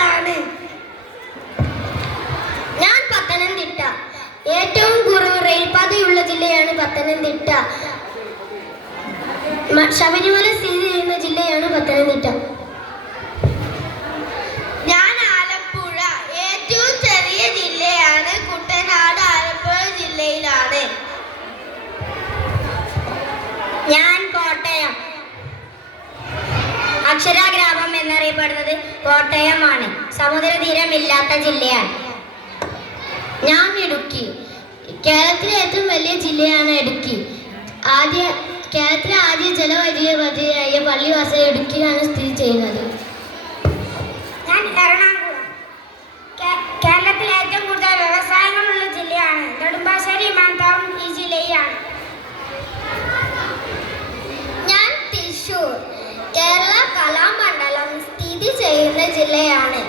കൊല്ലത്താണ് ഞാൻ പത്തനംതിട്ട. ഏറ്റവും കുറവ് റെയിൽപാതയുള്ള ജില്ലയാണ് പത്തനംതിട്ട. ശബരിമല സ്ഥിതി ചെയ്യുന്ന ജില്ലയാണ് പത്തനംതിട്ട. ഞാൻ ആലപ്പുഴ. ഏറ്റവും ചെറിയ ജില്ലയാണ് കുട്ടനാട് ആലപ്പുഴ ജില്ലയിലാണ്. ഞാൻ കോട്ടയം. അക്ഷരാഗ്രാമം എന്നറിയപ്പെടുന്നത് കോട്ടയമാണ്. സമുദ്രതീരമില്ലാത്ത ജില്ലയാണ്. ഞാൻ ഇടുക്കി. കേരളത്തിലെ ഏറ്റവും വലിയ ജില്ലയാണ് ഇടുക്കി. ആദ്യ കേരളത്തിലെ ആദ്യ ജലവൈദ്യുത പദ്ധതിയായ പള്ളിവാസ ഇടുക്കിയിലാണ് സ്ഥിതി ചെയ്യുന്നത്. ഞാൻ എറണാകുളം. കേരളത്തിലെ ഏറ്റവും കൂടുതൽ വ്യവസായങ്ങളുള്ള ജില്ലയാണ്. നെടുമ്പാശ്ശേരി വിമാനത്താവളം ഈ ജില്ലയിലാണ്. ഞാൻ തൃശൂർ കേരള ജില്ലയാണ്.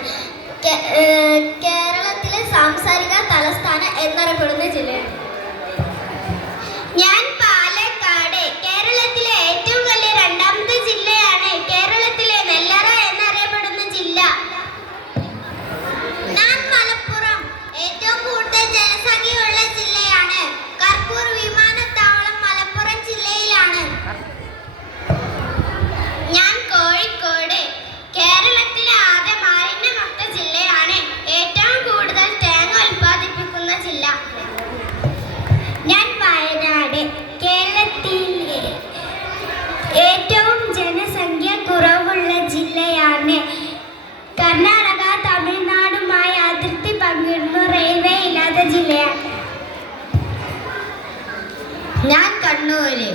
കണ്ണൂര്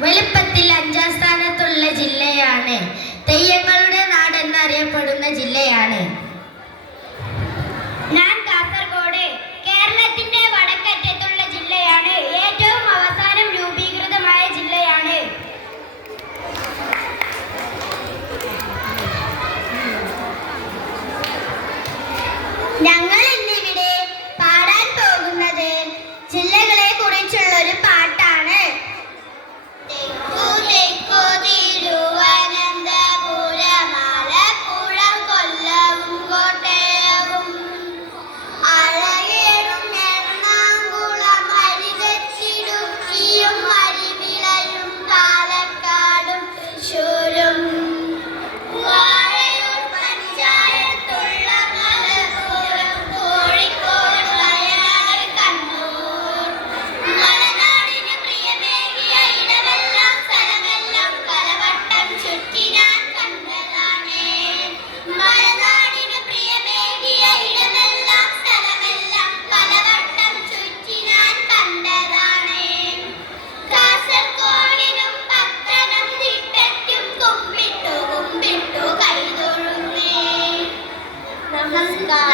വലുപ്പത്തിൽ അഞ്ചാം സ്ഥാനത്തുള്ള ജില്ലയാണ് 真的